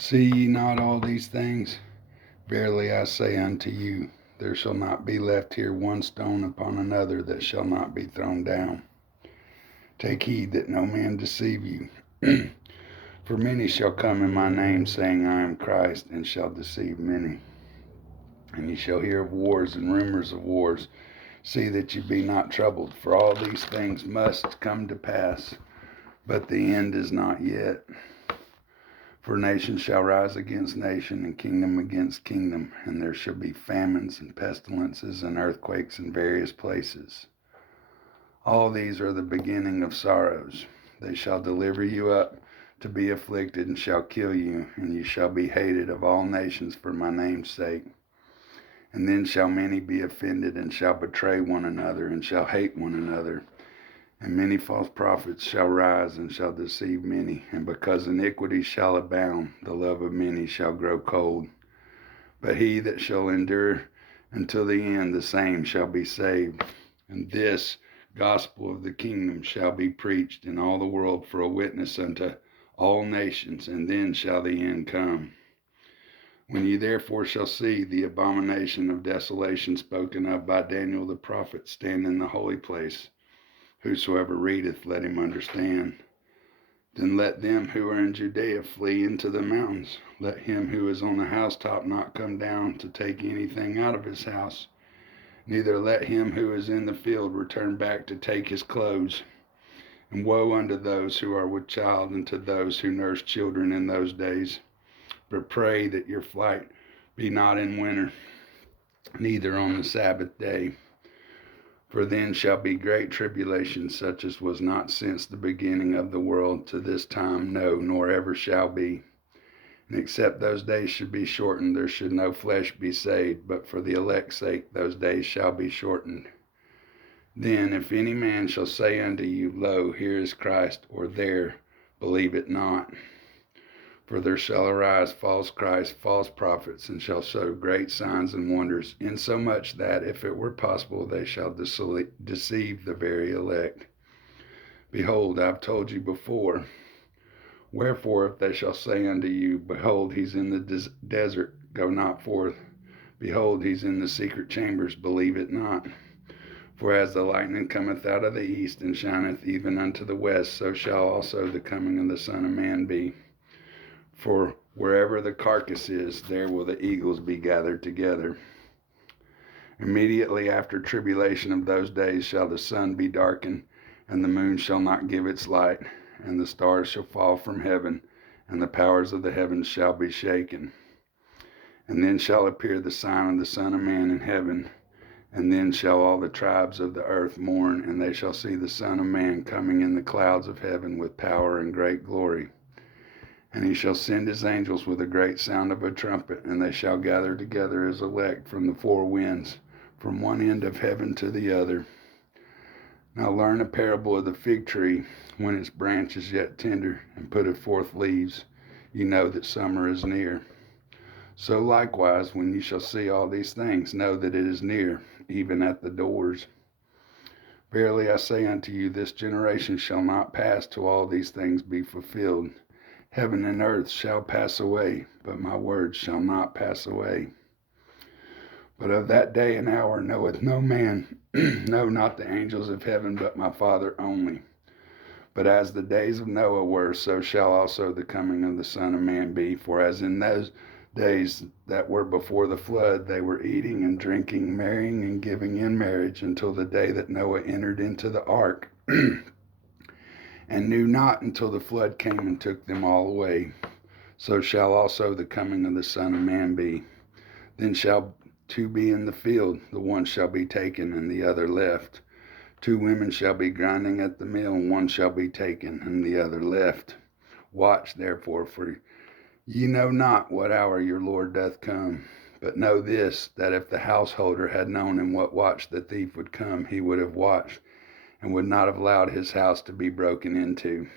See ye not all these things? Verily I say unto you, there shall not be left here one stone upon another that shall not be thrown down. Take heed that no man deceive you. For many shall come in my name, saying, I am Christ, and shall deceive many. And ye shall hear of wars and rumors of wars. See that ye be not troubled, for all these things must come to pass, but the end is not yet. For nation shall rise against nation, and kingdom against kingdom, and there shall be famines and pestilences and earthquakes in various places. All these are the beginning of sorrows. They shall deliver you up to be afflicted, and shall kill you, and you shall be hated of all nations for my name's sake. And then shall many be offended, and shall betray one another, and shall hate one another. And many false prophets shall rise, and shall deceive many. And because iniquity shall abound, the love of many shall grow cold. But he that shall endure until the end, the same shall be saved. And this gospel of the kingdom shall be preached in all the world for a witness unto all nations, and then shall the end come. When ye therefore shall see the abomination of desolation spoken of by Daniel the prophet stand in the holy place, whosoever readeth, let him understand. Then let them who are in Judea flee into the mountains. Let him who is on the housetop not come down to take anything out of his house. Neither let him who is in the field return back to take his clothes. And woe unto those who are with child, and to those who nurse children in those days. But pray that your flight be not in winter, neither on the Sabbath day. For then shall be great tribulation, such as was not since the beginning of the world to this time, no, nor ever shall be. And except those days should be shortened, there should no flesh be saved, but for the elect's sake those days shall be shortened. Then if any man shall say unto you, Lo, here is Christ, or there, believe it not. For there shall arise false Christs, false prophets, and shall show great signs and wonders, insomuch that, if it were possible, they shall deceive the very elect. Behold, I have told you before. Wherefore, if they shall say unto you, Behold, he's in the desert, go not forth. Behold, he's in the secret chambers, believe it not. For as the lightning cometh out of the east, and shineth even unto the west, so shall also the coming of the Son of Man be. For wherever the carcass is, there will the eagles be gathered together. Immediately after tribulation of those days shall the sun be darkened, and the moon shall not give its light, and the stars shall fall from heaven, and the powers of the heavens shall be shaken. And then shall appear the sign of the Son of Man in heaven, and then shall all the tribes of the earth mourn, and they shall see the Son of Man coming in the clouds of heaven with power and great glory. And he shall send his angels with a great sound of a trumpet, and they shall gather together his elect from the four winds, from one end of heaven to the other. Now learn a parable of the fig tree. When its branch is yet tender, and putteth forth leaves, ye know that summer is near. So likewise, when ye shall see all these things, know that it is near, even at the doors. Verily I say unto you, this generation shall not pass till all these things be fulfilled. Heaven and earth shall pass away, but my words shall not pass away. But of that day and hour knoweth no man, no, not the angels of heaven, but my Father only. But as the days of Noah were, so shall also the coming of the Son of Man be. For as in those days that were before the flood, they were eating and drinking, marrying and giving in marriage, until the day that Noah entered into the ark, and knew not until the flood came and took them all away. So shall also the coming of the Son of Man be. Then shall two be in the field, the one shall be taken and the other left. Two women shall be grinding at the mill, and one shall be taken and the other left. Watch therefore, for ye know not what hour your Lord doth come. But know this, that if the householder had known in what watch the thief would come, he would have watched, and would not have allowed his house to be broken into.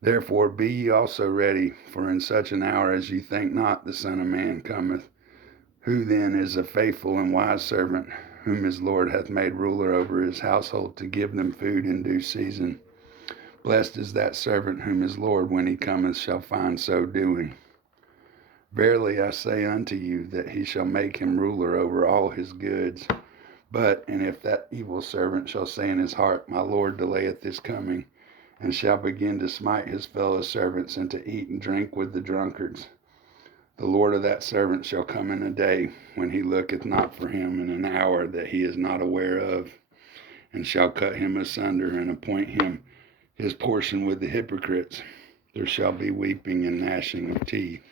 Therefore be ye also ready, for in such an hour as ye think not the Son of Man cometh. Who then is a faithful and wise servant, whom his Lord hath made ruler over his household, to give them food in due season? Blessed is that servant whom his Lord, when he cometh, shall find so doing. Verily I say unto you, that he shall make him ruler over all his goods. And if that evil servant shall say in his heart, My Lord delayeth his coming, and shall begin to smite his fellow servants, and to eat and drink with the drunkards, the Lord of that servant shall come in a day when he looketh not for him, in an hour that he is not aware of, and shall cut him asunder, and appoint him his portion with the hypocrites. There shall be weeping and gnashing of teeth.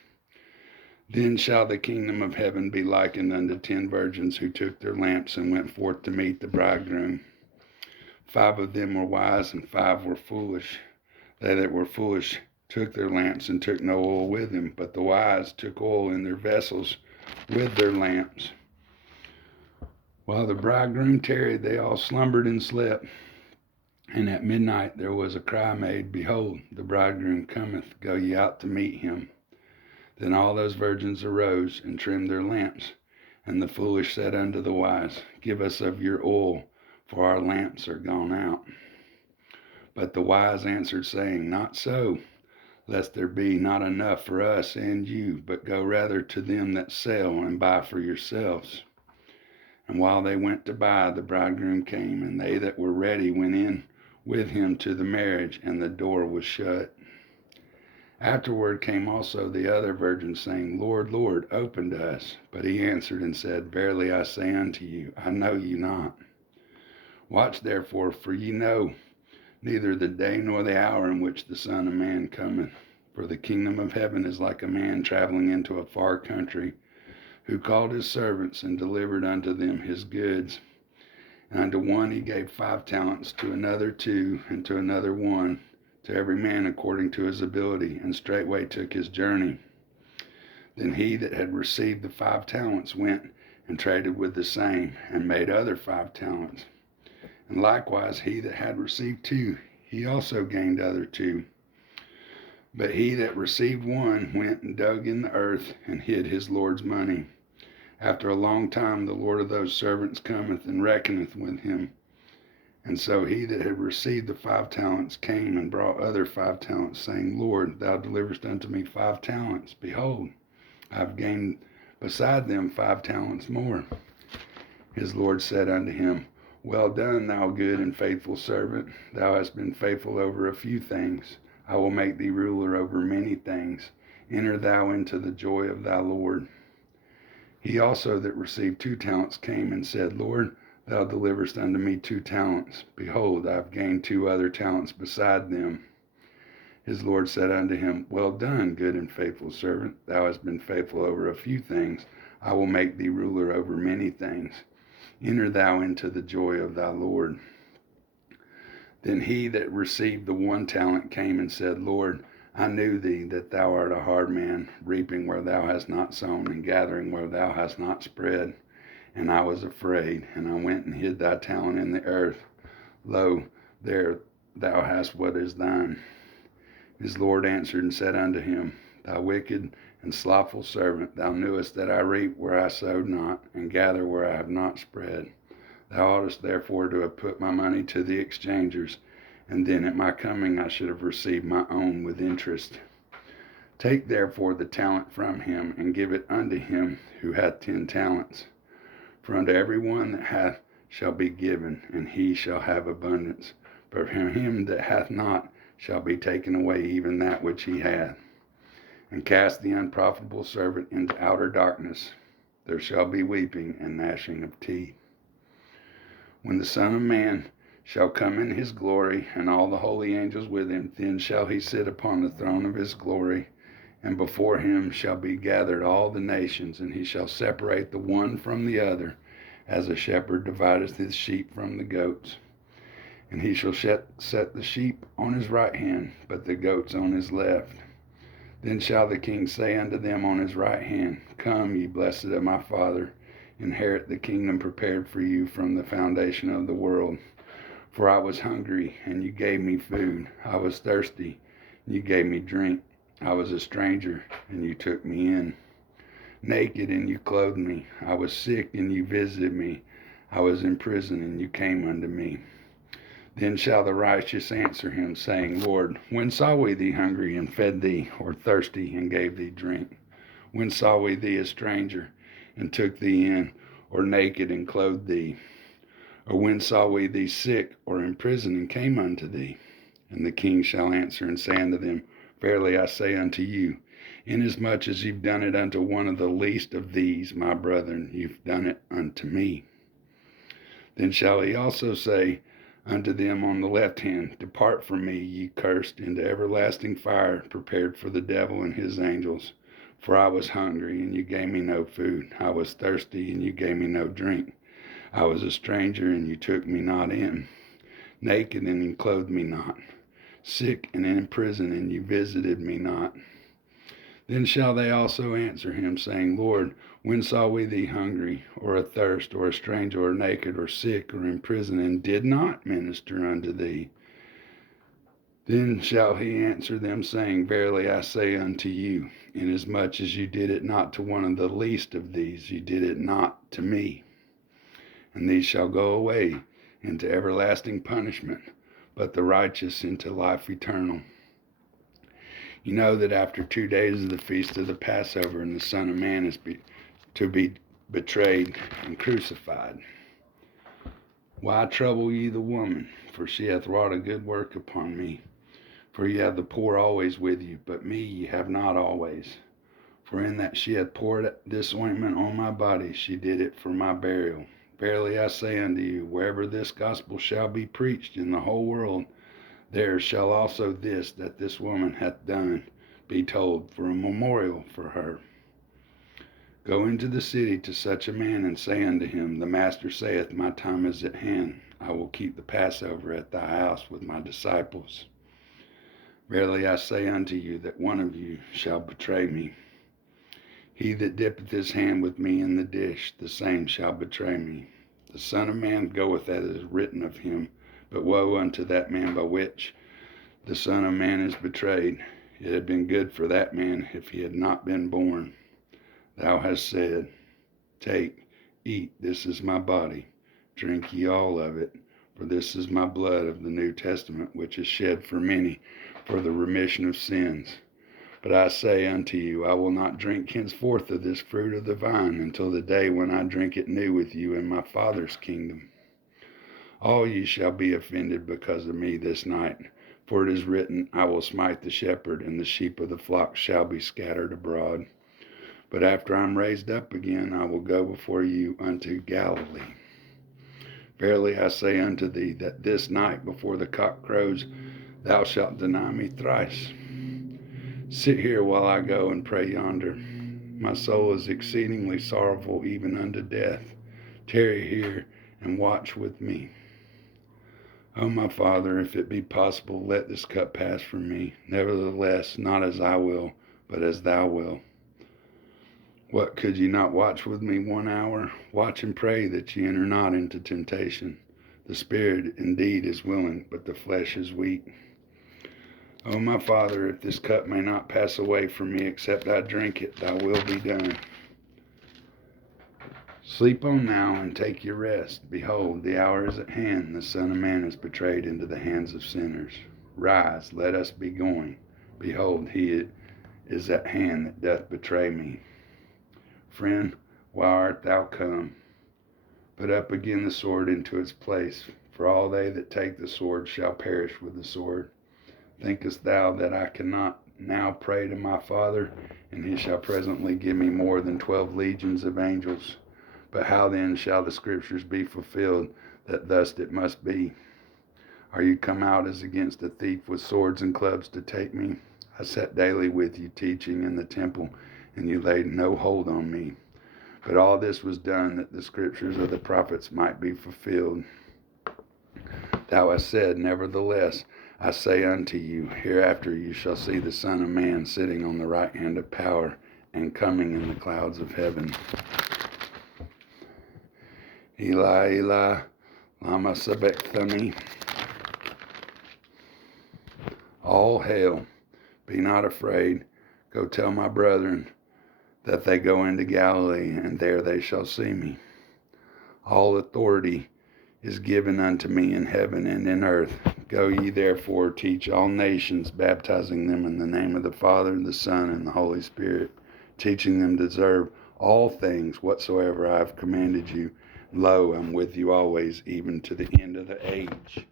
Then shall the kingdom of heaven be likened unto 10 virgins who took their lamps and went forth to meet the bridegroom. 5 of them were wise, and 5 were foolish. They that were foolish took their lamps and took no oil with them, but the wise took oil in their vessels with their lamps. While the bridegroom tarried, they all slumbered and slept. And at midnight there was a cry made, Behold, the bridegroom cometh, go ye out to meet him. Then all those virgins arose and trimmed their lamps. And the foolish said unto the wise, Give us of your oil, for our lamps are gone out. But the wise answered, saying, Not so, lest there be not enough for us and you, but go rather to them that sell, and buy for yourselves. And while they went to buy, the bridegroom came, and they that were ready went in with him to the marriage, and the door was shut. Afterward came also the other virgins, saying, Lord, Lord, open to us. But he answered and said, Verily I say unto you, I know you not. Watch therefore, for ye know neither the day nor the hour in which the Son of Man cometh. For the kingdom of heaven is like a man traveling into a far country, who called his servants and delivered unto them his goods. And unto one he gave 5 talents, to another 2, and to another 1, to every man according to his ability, and straightway took his journey. Then he that had received the 5 talents went and traded with the same, and made other 5 talents. And likewise he that had received 2, he also gained other 2. But he that received 1 went and dug in the earth, and hid his Lord's money. After a long time the Lord of those servants cometh and reckoneth with him. And so he that had received the 5 talents came and brought other 5 talents, saying, Lord, thou deliverest unto me 5 talents. Behold, I have gained beside them 5 talents more. His Lord said unto him, Well done, thou good and faithful servant. Thou hast been faithful over a few things. I will make thee ruler over many things. Enter thou into the joy of thy Lord. He also that received 2 talents came and said, Lord, thou deliverest unto me 2 talents. Behold, I have gained 2 other talents beside them. His Lord said unto him, Well done, good and faithful servant. Thou hast been faithful over a few things. I will make thee ruler over many things. Enter thou into the joy of thy Lord. Then he that received the 1 talent came and said, Lord, I knew thee, that thou art a hard man, reaping where thou hast not sown, and gathering where thou hast not spread. And I was afraid, and I went and hid thy talent in the earth. Lo, there thou hast what is thine. His Lord answered and said unto him, Thou wicked and slothful servant, thou knewest that I reap where I sowed not, and gather where I have not spread. Thou oughtest therefore to have put my money to the exchangers, and then at my coming I should have received my own with interest. Take therefore the talent from him, and give it unto him who hath 10 talents. For unto every one that hath shall be given, and he shall have abundance. But from him that hath not shall be taken away even that which he hath. And cast the unprofitable servant into outer darkness. There shall be weeping and gnashing of teeth. When the Son of Man shall come in his glory, and all the holy angels with him, then shall he sit upon the throne of his glory, and before him shall be gathered all the nations, and he shall separate the one from the other, as a shepherd divideth his sheep from the goats. And he shall set the sheep on his right hand, but the goats on his left. Then shall the king say unto them on his right hand, Come, ye blessed of my Father, inherit the kingdom prepared for you from the foundation of the world. For I was hungry, and you gave me food. I was thirsty, and you gave me drink. I was a stranger, and you took me in. Naked, and you clothed me. I was sick, and you visited me. I was in prison, and you came unto me. Then shall the righteous answer him, saying, Lord, when saw we thee hungry, and fed thee, or thirsty, and gave thee drink? When saw we thee a stranger, and took thee in, or naked, and clothed thee? Or when saw we thee sick, or in prison, and came unto thee? And the king shall answer and say unto them, Verily I say unto you, inasmuch as you've done it unto one of the least of these, my brethren, you've done it unto me. Then shall he also say unto them on the left hand, Depart from me, ye cursed, into everlasting fire, prepared for the devil and his angels. For I was hungry, and you gave me no food. I was thirsty, and you gave me no drink. I was a stranger, and you took me not in. Naked, and you clothed me not. Sick, and in prison, and you visited me not. Then shall they also answer him, saying, Lord, when saw we thee hungry, or athirst, or a stranger, or naked, or sick, or in prison, and did not minister unto thee? Then shall he answer them, saying, Verily I say unto you, inasmuch as you did it not to one of the least of these, you did it not to me. And these shall go away into everlasting punishment, but the righteous into life eternal. You know that after 2 days of the feast of the Passover, and the Son of Man is to be betrayed and crucified. Why trouble ye the woman? For she hath wrought a good work upon me. For ye have the poor always with you, but me ye have not always. For in that she hath poured this ointment on my body, she did it for my burial. Verily I say unto you, wherever this gospel shall be preached in the whole world, there shall also this that this woman hath done be told, for a memorial for her. Go into the city to such a man, and say unto him, The Master saith, My time is at hand. I will keep the Passover at thy house with my disciples. Verily I say unto you, that one of you shall betray me. He that dippeth his hand with me in the dish, the same shall betray me. The Son of Man goeth as is written of him, but woe unto that man by which the Son of Man is betrayed. It had been good for that man if he had not been born. Thou hast said, Take, eat, this is my body. Drink ye all of it, for this is my blood of the New Testament, which is shed for many for the remission of sins. But I say unto you, I will not drink henceforth of this fruit of the vine until the day when I drink it new with you in my Father's kingdom. All ye shall be offended because of me this night, for it is written, I will smite the shepherd, and the sheep of the flock shall be scattered abroad. But after I am raised up again, I will go before you unto Galilee. Verily I say unto thee, that this night before the cock crows, thou shalt deny me thrice. Sit here while I go and pray yonder. My soul is exceedingly sorrowful, even unto death. Tarry here and watch with me. O my Father, if it be possible, let this cup pass from me. Nevertheless, not as I will, but as thou wilt. What, could ye not watch with me 1 hour? Watch and pray that ye enter not into temptation. The spirit indeed is willing, but the flesh is weak. O my Father, if this cup may not pass away from me except I drink it, thy will be done. Sleep on now and take your rest. Behold, the hour is at hand. The Son of Man is betrayed into the hands of sinners. Rise, let us be going. Behold, he is at hand that doth betray me. Friend, why art thou come? Put up again the sword into its place, for all they that take the sword shall perish with the sword. Thinkest thou that I cannot now pray to my Father, and he shall presently give me more than 12 legions of angels? But how then shall the scriptures be fulfilled, that thus it must be? Are you come out as against a thief with swords and clubs to take me? I sat daily with you teaching in the temple, and you laid no hold on me. But all this was done that the scriptures of the prophets might be fulfilled. Thou hast said, Nevertheless, I say unto you, hereafter you shall see the Son of Man sitting on the right hand of power, and coming in the clouds of heaven. Eli, Eli, lama sabachthani. All hail, be not afraid. Go tell my brethren that they go into Galilee, and there they shall see me. All authority is given unto me in heaven and in earth. Go ye therefore, teach all nations, baptizing them in the name of the Father, the Son, and the Holy Spirit, teaching them to observe all things whatsoever I have commanded you. Lo, I'm with you always, even to the end of the age.